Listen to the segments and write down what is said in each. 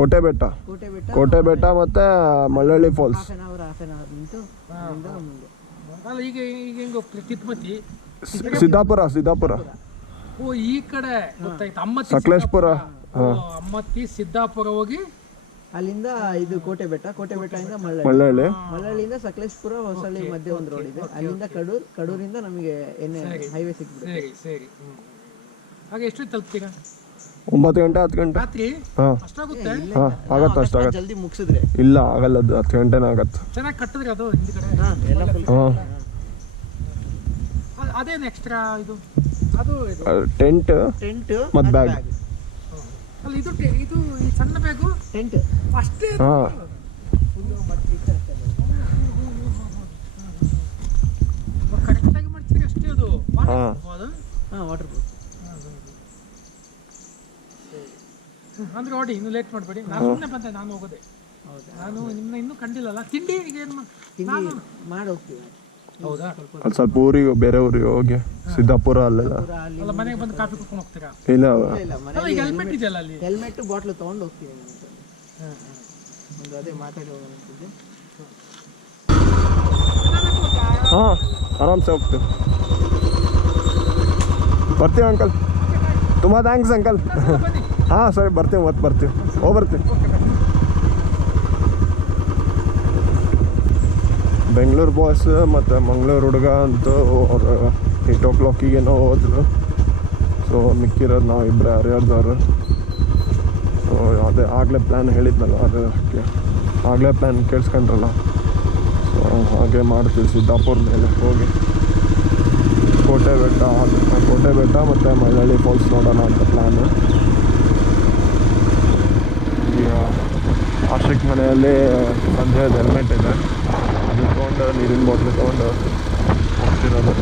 ಕೋಟೆ ಬೆಟ್ಟ ಕೋಟೆ ಬೆಟ್ಟ ಮತ್ತೆ Mallalli falls. Half an hour ನಿಂತು ಅಲ್ಲಿಂದ ಮುಂದೆ. ಅಲ್ಲ ಈಗ ಈಗ ಹೆಂಗೆ ಹೋಗ್ತೀರಿ? ಕಿತ್ಮತಿ, ಸಿದ್ದಾಪುರ ಓ ಈ ಕಡೆ ಗೊತ್ತಾಯ್ತು. ಅಮ್ಮತ್ತಿ ಸಕಲೇಶ್ಪುರ. ಅಮ್ಮತ್ತಿ ಸಿದ್ದಾಪುರ ಹೋಗಿ ಅಲ್ಲಿಂದ ಇದು ಕೋಟೆ ಬೆಟ್ಟದಿಂದ ಮಳ್ಳಳ್ಳಿ, ಮಳ್ಳಳ್ಳಿಯಿಂದ ಸಕಲೇಶ್ಪುರ ಹೊಸಳ್ಳಿ ಮಧ್ಯೆ ಒಂದು ರೋಡ್ ಇದೆ. ಅಲ್ಲಿಂದ ಕಡೂರಿಂದ ನಮಗೆ ಹೈವೇ ಸಿಕ್ಕಿದೆ. ಸರಿ ಸರಿ. ಹಾಗೆ ಎಷ್ಟು ತಲುಪ್ತೀರಾ? 9 ಗಂಟೆ 10 ಗಂಟೆ ರಾತ್ರಿ ಹಾಂ ಅಷ್ಟಾಗುತ್ತೆ? ಹಾಂ ಆಗತ್ತೆ, ಅಷ್ಟಾಗತ್ತೆ. ಜಲ್ದಿ ಮುಗಿಸಿದ್ರೆ ಇಲ್ಲ ಆಗಲ್ಲ, ಅದು 10 ಗಂಟೆನೇ ಆಗತ್ತೆ. ಚೆನ್ನಾಗಿ ಕಟ್ಟಿದ್ರೆ ಅದು ಹಿಂದಿ ಕಡೆ ಹಾಂ ಅದೇನು ಎಕ್ಸ್ಟ್ರಾ ಇದು? ಅದು ಟೆಂಟ್ ಮತ್ತು ಬ್ಯಾಗ್. ಅಲ್ಲ ಇದು ಇದು ಈ ಸಣ್ಣ ಬ್ಯಾಗು ಟೆಂಟ್ ಅಷ್ಟೇ. ಹಾಂ ಕರೆಕ್ಟಾಗಿ ಮಾಡ್ತೀರಿ ಅಷ್ಟೇ. ಅದು ಹಾಂ ವಾಟರ್ ಪ್ರೂಫ್. ಅಂದ್ರೆ ನೋಡಿ, ಇನ್ನು ಲೇಟ್ ಮಾಡಬೇಡಿ. ನಾನು ಸುಮ್ಮನೆ ಬಂದೆ, ನಾನು ಹೋಗೋದೆ. ನಾನು ನಿಮ್ಮನ್ನ ಇನ್ನೂ ಕಂಡಿಲ್ಲಲ್ಲ. ತಿಂಡಿ ಈಗ ಏನು ಮಾಡಿ ಹೋಗ್ತೀವಿ. ಹೌದಾ? ಅಲ್ಲಿ ಸ್ವಲ್ಪ ಊರಿಗೆ, ಬೇರೆ ಊರಿಗೆ ಹೋಗಿ ಸಿದ್ದಾಪುರ ಅಲ್ಲೆಲ್ಲ. ಅಲ್ಲ ಮನೆಗೆ ಬಂದು ಕಾಫಿ ಕುಡ್ಕೊಂಡು ಹೋಗ್ತೀರಾ? ಇಲ್ಲ ಅಲ್ಲ ಈಗ ಹೆಲ್ಮೆಟ್ ಇದೆಯಲ್ಲ ಅಲ್ಲಿ. ಹೆಲ್ಮೆಟ್ ಬಾಟ್ಲು ತೊಗೊಂಡು ಹೋಗ್ತೀವಿ. ಒಂದು ಅದೇ ಮಾತಾಡಿ ಹೋಗೋಣ ಅಂತಿದ್ದೆ. ಹಾಂ ಆರಾಮ್ಸೆ ಹೋಗ್ತೀವಿ. ಬರ್ತೀವಿ ಅಂಕಲ್, ತುಂಬ ಥ್ಯಾಂಕ್ಸ್ ಅಂಕಲ್. ಹಾಂ ಸರಿ, ಬರ್ತೀವಿ, ಮತ್ತೆ ಬರ್ತೀವಿ, ಬರ್ತೀವಿ. ಬೆಂಗಳೂರು ಬಾಸ್ ಮತ್ತು ಮಂಗಳೂರು ಹುಡುಗ ಅಂತೂ ಅವ್ರು 8 o'clock ಹೋದ್ರು. ಸೊ ಮಿಕ್ಕಿರೋದು ನಾವು ಇಬ್ಬರೇ ಹರಿಹರದವ್ರು. ಸೊ ಅದೇ ಆಗಲೇ ಪ್ಲ್ಯಾನ್ ಹೇಳಿದ್ನಲ್ಲ, ಅದಕ್ಕೆ ಆಗಲೇ ಪ್ಲ್ಯಾನ್ ಕೇಳಿಸ್ಕೊಂಡ್ರಲ್ಲ. ಸೊ ಹಾಗೆ ಮಾಡ್ತೀವಿ. ಸಿದ್ದಾಪುರ ಮೇಲೆ ಹೋಗಿ ಕೋಟೆ ಬೆಟ್ಟ ಮತ್ತು ಮಳ್ಳಳ್ಳಿ ಫಾಲ್ಸ್ ನೋಡೋಣ ಅಂತ ಪ್ಲ್ಯಾನು. ಈಗ ಆಶಿಕ್ ಮನೆಯಲ್ಲಿ ಸಂಜೆದು ಹೆಲ್ಮೆಟ್ ಇದೆ, ಅದು ತೊಗೊಂಡು ನೀರಿನ ಬಾಟ್ಲು ತೊಗೊಂಡು ಹೋಗ್ತಿರೋದು.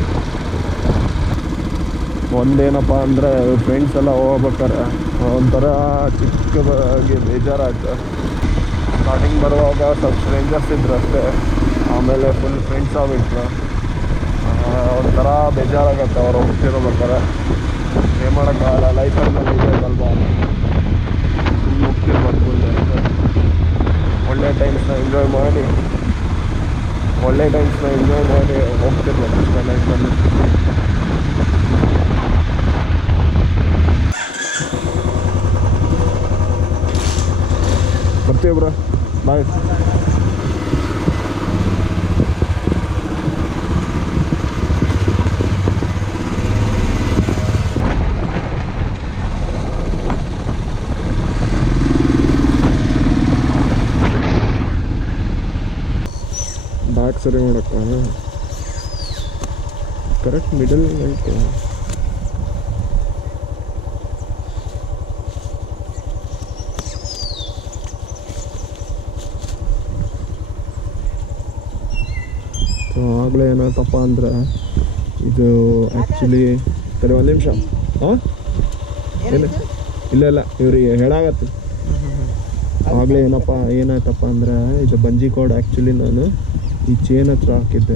ಒಂದೇನಪ್ಪ ಅಂದರೆ ಫ್ರೆಂಡ್ಸ್ ಎಲ್ಲ ಹೋಗ್ಬೇಕಾರೆ ಒಂಥರ ಚಿಕ್ಕದಾಗಿ ಬೇಜಾರಾಯ್ತು. ಸ್ಟಾರ್ಟಿಂಗ್ ಬರುವಾಗ ಸ್ವಲ್ಪ ಸ್ಟ್ರೇಂಜರ್ಸ್ ಇದ್ರು ಅಷ್ಟೇ, ಆಮೇಲೆ ಫುಲ್ ಫ್ರೆಂಡ್ಸ್ ಆಗ್ಬಿಟ್ರು. ಒಂಥರ ಬೇಜಾರಾಗತ್ತೆ ಅವ್ರು ಹೋಗ್ತಿರ್ಬೇಕಾರೆ. ಏನು ಮಾಡೋಕ್ಕಾಗಲ್ಲ, ಲೈಫಲ್ಲಿ ಇದೆಯಲ್ವಾ, ಫುಲ್ ಹೋಗ್ತಿರ್ಬೇಕು. ಫುಲ್ ಒಳ್ಳೆ ಟೈಮ್ಸ್ನ ಎಂಜಾಯ್ ಮಾಡಿ ಹೋಗ್ತಿರ್ಬೇಕು ಅಷ್ಟೇ ಲೈಫಲ್ಲಿ. ಬರ್ತೀವಿ ಬ್ರೋ, ಬಾಯ್. ಬ್ಯಾಕ್ ಸರಿ ಮಾಡಕ್ಕ ಕರೆಕ್ಟ್ ಮಿಡಲ್ ಐತೆ. ಸೊ ಆಗಲೇ ಏನಾಯ್ತಪ್ಪ ಅಂದರೆ, ಇದು ಆ್ಯಕ್ಚುಲಿ ಸರಿ ಒಂದು ನಿಮಿಷ. ಹಾಂ ಇಲ್ಲ ಇವ್ರಿಗೆ ಹೇಳಾಗತ್ತೆ. ಆಗಲೇ ಏನಾಯ್ತಪ್ಪ ಅಂದರೆ, ಇದು ಬಂಜಿ ಕಾರ್ಡ್ ಆ್ಯಕ್ಚುಲಿ ನಾನು ಈ ಚೇನ್ ಹತ್ರ ಹಾಕಿದ್ದೆ.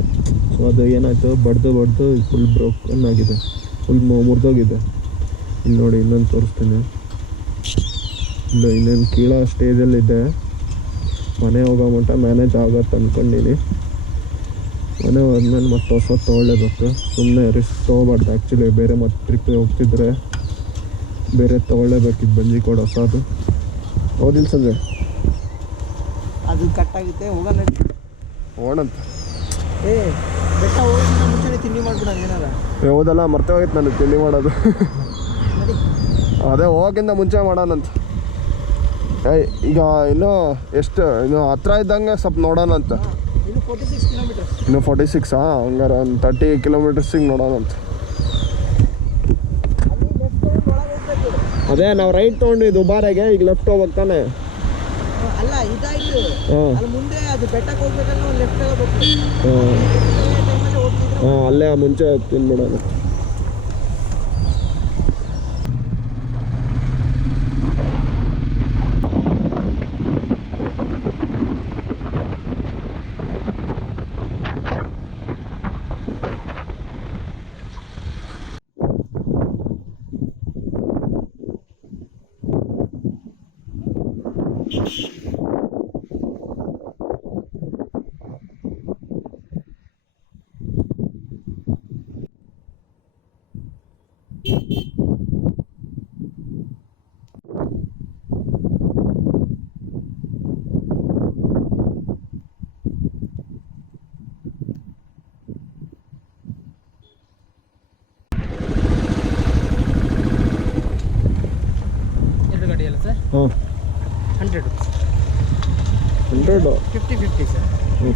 ಸೊ ಅದು ಏನಾಯಿತು, ಬಡ್ದು ಫುಲ್ ಬ್ರೋಕನ್ ಆಗಿದೆ, ಫುಲ್ ಮುರಿದೋಗಿದೆ. ಇಲ್ಲಿ ನೋಡಿ, ಇನ್ನೊಂದು ತೋರಿಸ್ತೀನಿ. ಇಲ್ಲ ಇನ್ನೊಂದು ಕೀಳೋ ಸ್ಟೇಜಲ್ಲಿದ್ದೆ. ಮನೆ ಹೋಗೋ ಮಟ್ಟ ಮ್ಯಾನೇಜ್ ಆಗತ್ತೆ ಅಂದ್ಕೊಂಡಿನಿ. ಮನೆ ಹೋದ್ಮೇಲೆ ಮತ್ತೆ ಹೊಸ ತೊಗೊಳ್ಳೇಬೇಕು. ಸುಮ್ಮನೆ ರಿಸ್ಕ್ ತೊಗೋಬಾರ್ದು ಆ್ಯಕ್ಚುಲಿ. ಬೇರೆ ಮತ್ತೆ ಟ್ರಿಪ್ಪಿಗೆ ಹೋಗ್ತಿದ್ರೆ ಬೇರೆ ತೊಗೊಳ್ಳೇಬೇಕಿತ್ತು ಬಂಜಿ ಕಾರ್ಡ್ ಹೊಸದು. ಹೋದಿಲ್ಲ ಸಂಜೆ ಅದು ಕಟ್ಟಾಗುತ್ತೆ. ಹೋಗಣಂತ. ಬೆಟ್ಟ ಹೋಗೋಕ್ಕಿಂತ ಮುಂಚೆನೇ ತಿಂಡಿ ಮಾಡ್ಬಿಡೋದು ಏನಾರ. ಹೋದಲ್ಲ, ಮರ್ತೇ ಹೋಗಿತ್ತು ನನಗೆ ತಿಂಡಿ ಮಾಡೋದು. ಅದೇ ಹೋಗೋಕ್ಕಿಂತ ಮುಂಚೆ ಮಾಡೋಣಂತ. ಈಗ ಇನ್ನೂ ಹತ್ರ ಇದ್ದಂಗೆ ಸ್ವಲ್ಪ ನೋಡೋಣಂತ. ಇನ್ನು 46 ಕಿಲೋಮೀಟರ್ಸ್. ಇನ್ನು 46 ಹಂಗಾರೆ ಒಂದು 30 ಕಿಲೋಮೀಟರ್ಸಿಗೆ ನೋಡೋಣಂತ. ಅದೇ ನಾವು ರೈಟ್ ತೊಗೊಂಡು ದುಬಾರೆಗೆ ಈಗ ಲೆಫ್ಟ್ ಹೋಗ್ಬೇಕು ತಾನೆ. ಅಲ್ಲ ಇದಾಯ್ತು, ಅಲ್ಲಿ ಮುಂದೆ ಅದು ಬೆಟ್ಟಕ್ಕೆ ಹೋಗ್ಬೇಕಂದ್ರೆ ಒಂದು ಲೆಫ್ಟ್ ಹೋಗ್ಬೇಕು. ಅಲ್ಲೇ ಮುಂಚೆ ತಿನ್ಬಿಡೋಣ.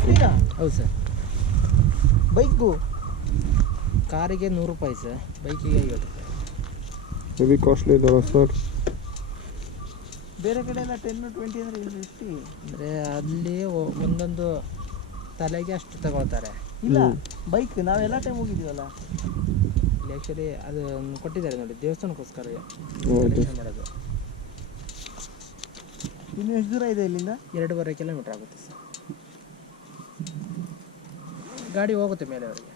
ಫ್ರೀನಾ? ಹೌದು ಸರ್. ಬೈಕ್ಗೂ ಕಾರಿಗೆ 100 ರೂಪಾಯಿ ಸರ್, ಬೈಕಿಗೆ 50 ರೂಪಾಯಿ. ಹೆವಿ ಕಾಸ್ಟ್ಲಿ ಇದಾವೆ ಸರ್. ಬೇರೆ ಕಡೆ ಎಲ್ಲ 10-20 ಅಂದರೆ ಇಲ್ಲಿ 50. ಅಂದರೆ ಅಲ್ಲಿ ಒಂದೊಂದು ತಲೆಗೆ ಅಷ್ಟು ತಗೊಳ್ತಾರೆ. ಇಲ್ಲ ಬೈಕ್ ನಾವೆಲ್ಲ ಟೈಮ್ ಹೋಗಿದ್ದೀವಲ್ಲ. ಇಲ್ಲಿ ಆ್ಯಕ್ಚುಲಿ ಅದು ಕೊಟ್ಟಿದ್ದಾರೆ ನೋಡಿ, ದೇವಸ್ಥಾನಕ್ಕೋಸ್ಕರ ಹೌದು. ಕಲೆಕ್ಷನ್ ಮಾಡೋದು. ಇನ್ನು ಎಷ್ಟು ದೂರ ಇದೆ ಇಲ್ಲಿಂದ? 2.5 ಕಿಲೋಮೀಟ್ರ್ ಆಗುತ್ತೆ ಸರ್. ಗಾಡಿ ಹೋಗುತ್ತೆ ಮೇಲೆ ಅವರಿಗೆ.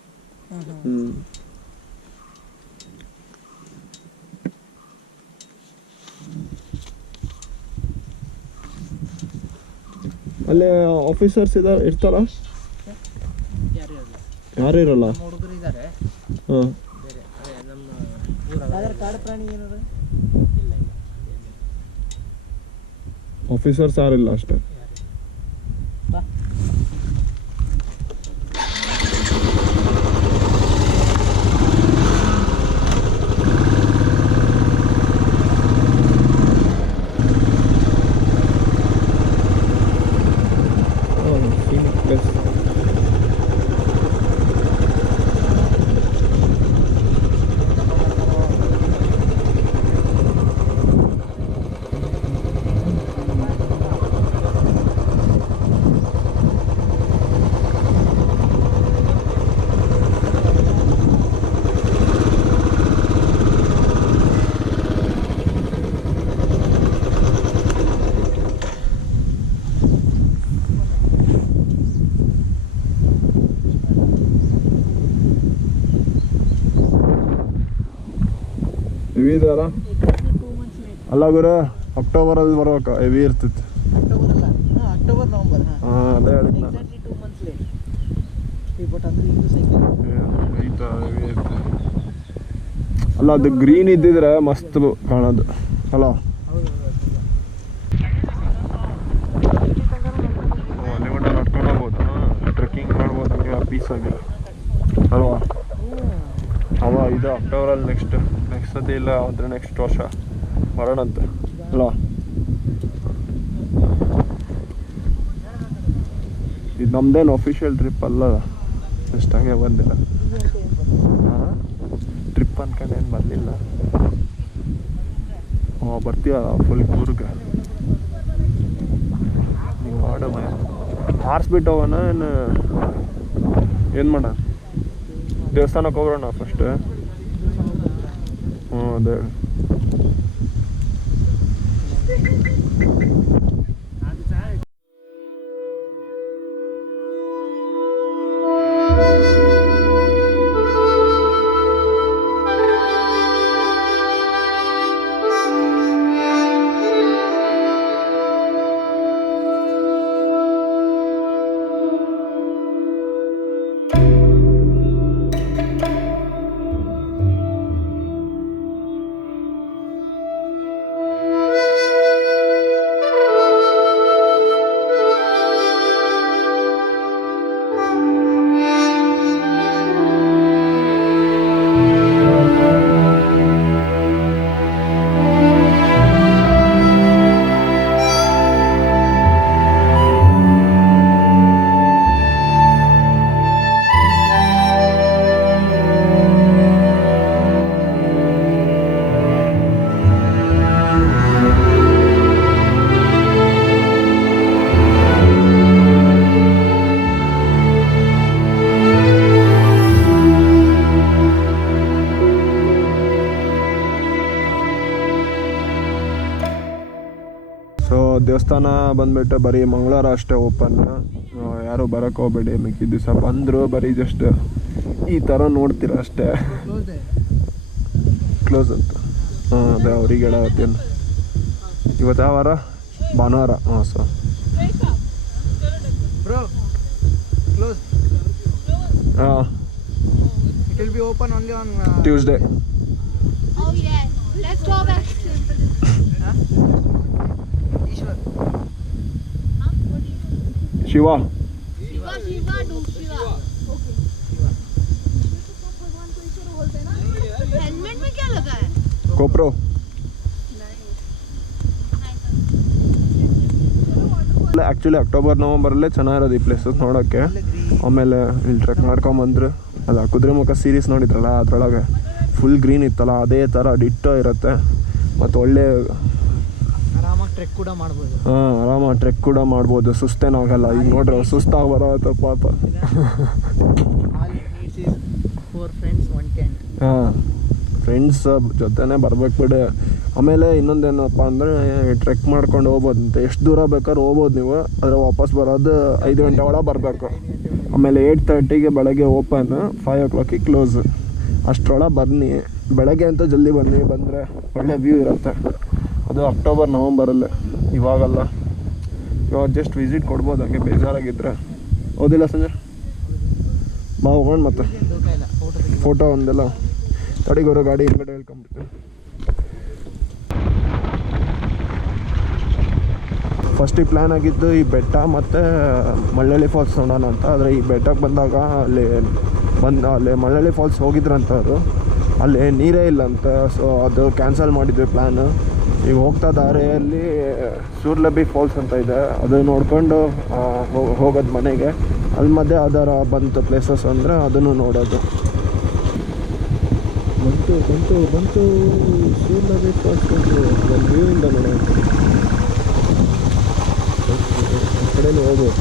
ಅಲ್ಲೇ ಆಫೀಸರ್ಸ್ ಇರ್ತಾರ? ಯಾರು ಇರಲ್ಲ. ನಮ್ಮ ಹುಡುಗರು ಇದ್ದಾರೆ ಹಾಂ. ಬೇರೆ, ಅದೇ ನಮ್ಮ ಊರ ಯಾವ್ದಾರು ಕಾಡು ಪ್ರಾಣಿ ಏನಾದ್ರು? ಇಲ್ಲ. ಆಫೀಸರ್ಸ್ ಯಾರಿಲ್ಲ ಅಷ್ಟೇ. ಬಾ. ಹೆವಿ ಇದೆಯಲ್ಲ? ಅಲ್ಲ ಗುರು, ಅಕ್ಟೋಬರಲ್ಲಿ ಬರ್ಬೇಕು, ಹೆವಿ ಇರ್ತೈತಿ. ಅಕ್ಟೋಬರ್ ಅಲ್ಲ, ಅಕ್ಟೋಬರ್ ನವಂಬರ್. ಹಾಂ ಅದೇ ಹೇಳಿದ್ ನಾನು. Exactly 2 months late. ಬಟ್ ಅಂದ್ರೆ ಇದು ಸೈಕಲ್ ಹೆವಿ ಇರ್ತದೆ. ಅಲ್ಲ ಅದು ಗ್ರೀನ್ ಇದ್ದಿದ್ರೆ ಮಸ್ತ್ ಕಾಣೋದು ಅಲ್ಲ? ಅಲ್ಲಿ ಮಟ್ಟ ನಡ್ಕೊಂಡು ಹೋಗ್ಬೋದು, ಟ್ರೆಕ್ಕಿಂಗ್ ಮಾಡ್ಬೋದು ಹಂಗೆ ಪೀಸಾಗಿ ಅಲ್ವಾ? ಇದು ಅಕ್ಟೋಬರಲ್ಲಿ ನೆಕ್ಸ್ಟ್ ಸತಿ ಇಲ್ಲ ಅಂದರೆ ನೆಕ್ಸ್ಟ್ ವರ್ಷ ಬರೋಣಂತೆ ಅಲ್ಲ? ಇದು ನಮ್ದೇನು ಅಫಿಷಿಯಲ್ ಟ್ರಿಪ್ ಅಲ್ಲ, ಜಸ್ಟ್ ಹಂಗೆ ಬಂದಿಲ್ಲ. ಹಾಂ, ಟ್ರಿಪ್ ಅನ್ಕೊಂಡು ಏನು ಬರಲಿಲ್ಲ. ಬರ್ತೀವಲ್ಲ ಫುಲ್ ಕೂರ್ಗೆ ನೀವು ಮಾಡೋ ಆರಿಸ್ಬಿಟ್ಟು ಹೋಗೋಣ ಏನು ಮಾಡೋಣ? ದೇವಸ್ಥಾನಕ್ಕೆ ಹೋಗೋಣ ಫಸ್ಟ್. ಹ್ಞೂ ಅದೇ. ದೇವಸ್ಥಾನ ಬಂದ್ಬಿಟ್ಟು ಬರೀ ಮಂಗಳವಾರ ಅಷ್ಟೇ ಓಪನ್. ಯಾರು ಬರೋಕ್ಕೆ ಹೋಗ್ಬೇಡಿ, ಮಿಕ್ಕಿದ ದಿವಸ ಬಂದರು ಬರೀ ಜಸ್ಟ್ ಈ ಥರ ನೋಡ್ತೀರ ಅಷ್ಟೇ. ಕ್ಲೋಸ್ ಅಂತ. ಹಾಂ ಅದೇ ಅವ್ರಿಗೆ ಹೇಳತ್ತೇನು. ಇವತ್ತು ಯಾವ ವಾರ? ಭಾನುವಾರ. ಹಾಂ ಸರ್. Bro, close. ಹಾಂ, It will be open only on Tuesday. Oh yes, let's go back. Ishwar. Huh? What do you Shiva. Shiva, Shiva, do Shiva. Okay. भगवान को ईश्वर बोलते हैं ना? हेलमेट में क्या लगा है? कोप्रो. ನವಂಬರಲ್ಲೇ ಆ್ಯಕ್ಚುಲಿ ಅಕ್ಟೋಬರ್ ನವಂಬರಲ್ಲೇ ಚೆನ್ನಾಗಿರೋದು ಈ ಪ್ಲೇಸಸ್ ನೋಡೋಕ್ಕೆ. ಆಮೇಲೆ ಇಲ್ಲಿ ಟ್ರೆಕ್ ಮಾಡ್ಕೊಂಬಂದ್ರೆ ಅಲ್ಲ ಕುದುರೆಮುಖ ಸೀರೀಸ್ ನೋಡಿದ್ರಲ್ಲ ಅದರೊಳಗೆ ಫುಲ್ ಗ್ರೀನ್ ಇತ್ತಲ್ಲ ಅದೇ ಥರ ಡಿಟ್ಟೋ ಇರುತ್ತೆ. ಮತ್ತು ಒಳ್ಳೆ ಆರಾಮಾಗಿ ಟ್ರೆಕ್ ಕೂಡ ಮಾಡ್ಬೋದು. ಹಾಂ ಆರಾಮಾಗಿ ಟ್ರೆಕ್ ಕೂಡ ಮಾಡ್ಬೋದು, ಸುಸ್ತೇನಾಗಲ್ಲ. ಈಗ ನೋಡ್ರಿ ಸುಸ್ತಾಗಿ ಬರೋ ಪಾಪ. ಹಾಂ ಫ್ರೆಂಡ್ಸ್ ಜೊತೆನೇ ಬರ್ಬೇಕು ಬಿಡು. ಆಮೇಲೆ ಇನ್ನೊಂದೇನಪ್ಪ ಅಂದರೆ ಟ್ರೆಕ್ ಮಾಡ್ಕೊಂಡು ಹೋಗ್ಬೋದಂತೆ, ಎಷ್ಟು ದೂರ ಬೇಕಾದ್ರೂ ಹೋಗ್ಬೋದು ನೀವು. ಆದರೆ ವಾಪಸ್ ಬರೋದು 5 ಗಂಟೆ ಒಳಗೆ ಬರಬೇಕು. ಆಮೇಲೆ 8:30ಗೆ ಬೆಳಗ್ಗೆ ಓಪನ್, 5 o'clock ಕ್ಲೋಸ್. ಅಷ್ಟರೊಳಗೆ ಬನ್ನಿ, ಬೆಳಗ್ಗೆ ಅಂತೂ ಜಲ್ದಿ ಬನ್ನಿ, ಬಂದರೆ ಒಳ್ಳೆ ವ್ಯೂ ಇರುತ್ತೆ. ಅದು ಅಕ್ಟೋಬರ್ ನವಂಬರಲ್ಲೇ, ಇವಾಗಲ್ಲ. ಇವಾಗ ಜಸ್ಟ್ ವಿಸಿಟ್ ಕೊಡ್ಬೋದು ಹಂಗೆ ಬೇಜಾರಾಗಿದ್ದರೆ. ಹೌದಿಲ್ಲ ಸಂಜಯ್? ಬಾ ಹೋಗೋಣ ಮತ್ತೆ ಫೋಟೋ ಒಂದೆಲ್ಲ ತಡಿಗೋರು ಗಾಡಿ ಹಿಂದ್ಗಡೆ ಹೇಳ್ಕೊಂಬಿಡ್ತೀವಿ. ಫಸ್ಟಿಗೆ ಪ್ಲ್ಯಾನ್ ಆಗಿದ್ದು ಈ ಬೆಟ್ಟ ಮತ್ತು ಮಳ್ಳಳ್ಳಿ ಫಾಲ್ಸ್ ನೋಡೋಣ ಅಂತ. ಆದರೆ ಈ ಬೆಟ್ಟಕ್ಕೆ ಬಂದಾಗ ಅಲ್ಲಿ ಮಳ್ಳಳ್ಳಿ ಫಾಲ್ಸ್ ಹೋಗಿದ್ರಂತ ಅವರು, ಅಲ್ಲಿ ನೀರೇ ಇಲ್ಲ ಅಂತ. ಸೊ ಅದು ಕ್ಯಾನ್ಸಲ್ ಮಾಡಿದ್ವಿ ಪ್ಲ್ಯಾನು. ಈಗ ಹೋಗ್ತಾ ದಾರಿಯಲ್ಲಿ ಸೂರ್ಲಬ್ಬಿ ಫಾಲ್ಸ್ ಅಂತ ಇದೆ, ಅದು ನೋಡ್ಕೊಂಡು ಹೋಗೋದು ಮನೆಗೆ. ಅಲ್ಲಿ ಮಧ್ಯೆ ಅದರ ಬಂತು ಪ್ಲೇಸಸ್ ಅಂದರೆ ಅದನ್ನು ನೋಡೋದು. ಬಂತು ಸೂರ್ಲಬ್ಬಿ ಫಾಲ್ಸ್ ಒಂದು ವ್ಯೂಯಿಂದ ನೋಡೋದು. ಆ ಕಡೆಯೂ ಹೋಗ್ಬೋದು.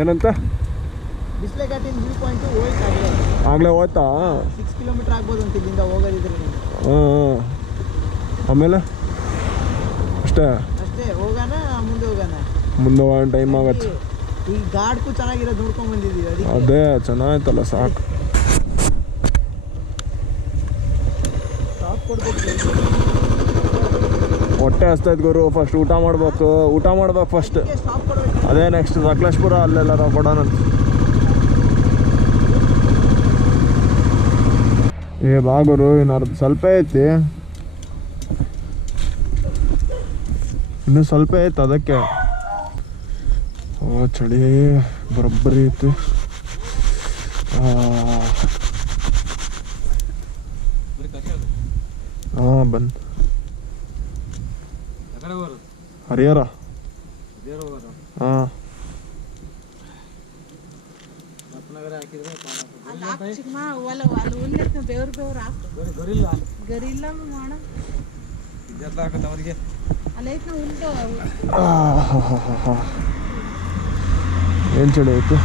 ಏನಂತ ಬಿಸ್ಲೆ ಘಾಟಿನ ವ್ಯೂ ಪಾಯಿಂಟು ಹೋಯ್ತು ಆಗಲೇ ಹೋಯ್ತಾ? 6 ಕಿಲೋಮೀಟರ್ ಆಗ್ಬೋದು ಅಂತ ಇಲ್ಲಿಂದ ಹೋಗೋದಿದ್ರೆ ನೀವು. ಹಾಂ ಆಮೇಲೆ ಅಷ್ಟೇ ಹೋಗೋಣ, ಮುಂದೆ ಹೋಗೋಣ. ಮುಂದೆ ಹೋಗೋಣ ಟೈಮ್ ಆಗತ್ತೆ. ಈ ಗಾಡ್ಕು ಚೆನ್ನಾಗಿರೋದು ನೋಡ್ಕೊಂಡು ಬಂದಿದ್ದೀವಿ. ಅದಕ್ಕೆ ಅದೇ ಚೆನ್ನಾಯ್ತಲ್ಲ ಸಾಕು. ಸ್ಟಾಪ್ ಕೊಡ್ಬೇಕು. ಹೊಟ್ಟೆ ಹಸ್ತೈತೆ ಗುರು, ಫಸ್ಟ್ ಊಟ ಮಾಡ್ಬೇಕು ಫಸ್ಟ್. ಸ್ಟಾಪ್ ಕೊಡ್ಬೇಕು. ಅದೇ ನೆಕ್ಸ್ಟ್ ಸಕಲೇಶ್ಪುರ ಅಲ್ಲೆಲ್ಲ ಕೊಡೋಣಂತ. ಬಾ ಗುರು, ಇನ್ನು ಸ್ವಲ್ಪ ಐತಿ, ಇನ್ನು ಸ್ವಲ್ಪ ಐತೆ ಅದಕ್ಕೆ. ಚಳಿ ಬರೋಬ್ಬರಿ ಐತಿ. ಹಾಂ ಬಂದು ಹರಿಹರ. ಹಾಂ ಏನು ಚಳಿ ಐತಿ.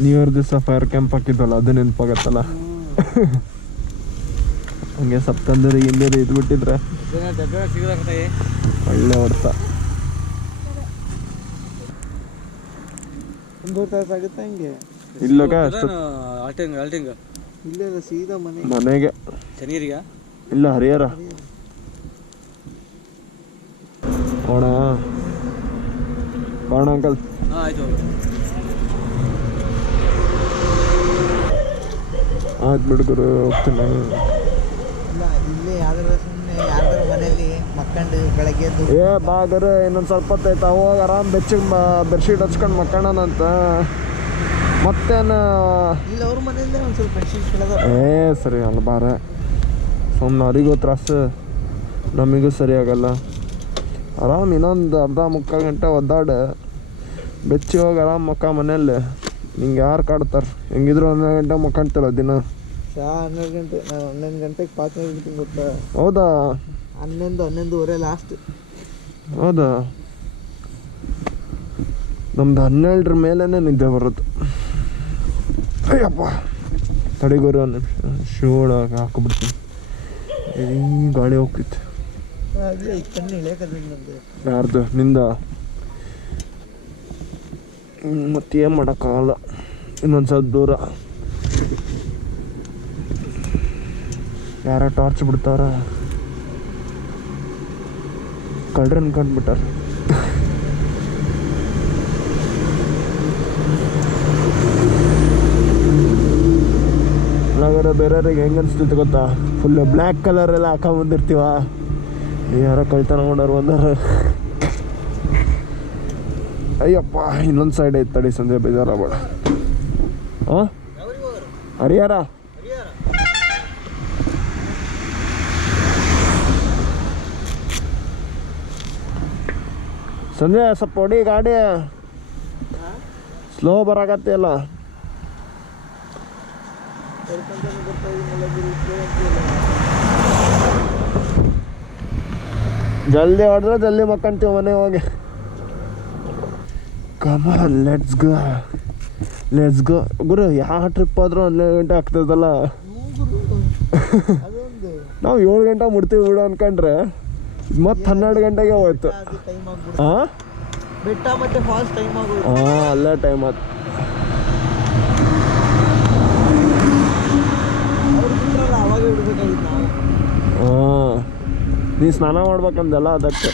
ನ್ಯೂ ಇಯರ್ ದಿವಸ ಫೈರ್ ಕ್ಯಾಂಪ್ ಹಾಕಿದ್ವಲ್ಲ ಅದು ನೆನಪಾಗತ್ತಲ್ಲ. ಹಂಗೆ ಸಪ್ತಂಬರ್ ಹಿಂದೆ ಇದ್ಬಿಟ್ಟಿದ್ರೆ ಒಳ್ಳೆ ಹೊಡ್ತ. ಒಂದೂವರೆ ತಾಸು ಆಗುತ್ತೆ ಹಂಗೆ. ಇಲ್ಲಗ ಅಷ್ಟು ಇಲ್ಲೇ ಸೀದಾ ಮನೆ ಮನೆಗೆ ಇಲ್ಲ ಹರಿಹರ ಹೋಣ ಬಾಣ ಅಂಕಲ್. ಆಯ್ತು ಬಿಡುಗರು ಹೋಗ್ತೀನಿ. ಇಲ್ಲ ಇಲ್ಲೇ ಯಾವ್ದಾರ ಸುಮ್ಮನೆ ಯಾವ್ದಾರ ಮನೇಲಿ ಮಕ್ಕಂಡು ಬೆಳಗ್ಗೆ ಎದ್ದು ಏ ಬಾಗರು ಇನ್ನೊಂದು ಸ್ವಲ್ಪ ಹೊತ್ತೈತೆ ಅವಾಗ ಆರಾಮ್ ಬೆಚ್ಚಿಗೆ ಬೆಡ್ಶೀಟ್ ಹಚ್ಕೊಂಡು ಮಕ್ಕಣನಂತ ಮತ್ತೇನು. ಇಲ್ಲ ಅವ್ರ ಮನೆಯಲ್ಲೇ ಒಂದು ಸ್ವಲ್ಪ ಬೆಡ್ಶೀಟ್ ಕೆಳದ. ಏ ಸರಿ ಅಲ್ಲ ಬಾರ ಸುಮ್ಮನೆ ಅವರಿಗೂ ತ್ರಾಸು ನಮಗೂ ಸರಿ ಆಗಲ್ಲ. ಆರಾಮ್ ಇನ್ನೊಂದು ಅರ್ಧ ಮುಕ್ಕಾಲು ಗಂಟೆ ಒದ್ದಾಡ ಬೆಚ್ಚಿ ಹೋಗಿ ಆರಾಮ್ ಮಕ್ಕ ಮನೆಯಲ್ಲಿ. ನಿಂಗೆ ಯಾರು ಕಾಡ್ತಾರೆ? ಹೆಂಗಿದ್ರು 12 ಗಂಟೆ ಮಕ್ಕಂತಲ್ಲ ದಿನ. 12 ಗಂಟೆ. ನಾನು 11 ಗಂಟೆಗೆ ಪಾತ್ರೆ ಇರ್ತೀನಿ ಗೊತ್ತಾ. ಹೌದಾ? 11-11:30 ಲಾಸ್ಟ್. ಹೌದಾ? ನಮ್ದು 12 ಮೇಲೇ ನಿದ್ದೆ ಬರುತ್ತೆ. ಅಯ್ಯಪ್ಪ ತಡೆಗೋರು ಒಂದು ನಿಮಿಷ ಶೂ ಒಳಗೆ ಹಾಕೊಬಿಡ್ತೀನಿ. ಈ ಗಾಳಿ ಹೋಗ್ತಿತ್ತು. ಹಾಗೆ ಈ ಕಣ್ಣು ಇಳಿಯಕದ ನಂದು. ಯಾರ್ದು? ನಿಂದ? ಮತ್ತೇನು ಮಾಡೋಕ್ಕಾಗಲ್ಲ. ಇನ್ನೊಂದು ಸ್ವಲ್ಪ ದೂರ ಯಾರ ಟಾರ್ಚ್ ಬಿಡ್ತಾರ. ಕಳ್ರಿ ಅನ್ಕೊಂಡ್ಬಿಟ್ಟಾರ. ನಾಗಾರ ಬೇರೆಯವ್ರಿಗೆ ಹೆಂಗೆ ಅನಿಸ್ತಿತ್ತು ಗೊತ್ತಾ? ಫುಲ್ ಬ್ಲ್ಯಾಕ್ ಕಲರ್ ಎಲ್ಲ ಹಾಕೊಂಬಂದಿರ್ತೀವ. ಯಾರೋ ಕಳ್ತನ ಮಾಡೋರು ಬಂದಾರ. ಅಯ್ಯಪ್ಪ ಇನ್ನೊಂದು ಸೈಡ್ ಐತೆ ತಡಿ ಸಂಜೆ ಬೇಜಾರಾಗಬೇಡ. ಹಾಂ ಹರಿಹರ ಸಂಜೆ ಸ್ವಲ್ಪ ಹೊಡಿ ಗಾಡಿ. ಸ್ಲೋ ಬರಾಕತ್ತೆ ಅಲ್ಲ. ಜಲ್ದಿ ಹೊಡೆದ್ರೆ ಜಲ್ದಿ ಮಕ್ಕಂತೀವಿ ಮನೆ ಹೋಗಿ. ಕಮಾನ್ ಲೆಟ್ಸ್ ಗೋ ಗುರು. ಯಾವ ಟ್ರಿಪ್ ಆದ್ರೂ 12 ಗಂಟೆ ಆಗ್ತದಲ್ಲ. ಅದೊಂದು ನಾವು 7 ಗಂಟೆ ಮುಡ್ತೀವಿ ಬಿಡು ಅನ್ಕೊಂಡ್ರೆ ಮತ್ತೆ 12 ಗಂಟೆಗೆ ಹೋಯ್ತು. ಟೈಮ್ ಆಗ್ಬಿಡುತ್ತೆ. ಹಾಂ ಬೆಟ್ಟ ಮತ್ತೆ ಫಾಲ್ಸ್ ಟೈಮ್ ಆಗೋದು. ಹಾಂ ಅಲ್ಲೇ ಟೈಮ್ ಆಯ್ತು. ಅವ್ರು ಬಿಟ್ರಲ್ಲ ಅವಾಗ ಬಿಡ್ಬೇಕಾಗಿತ್ತು ನಾವು. ಹಾಂ ನೀ ಸ್ನಾನ ಮಾಡ್ಬೇಕಂದಲ್ಲ ಅದಕ್ಕೆ.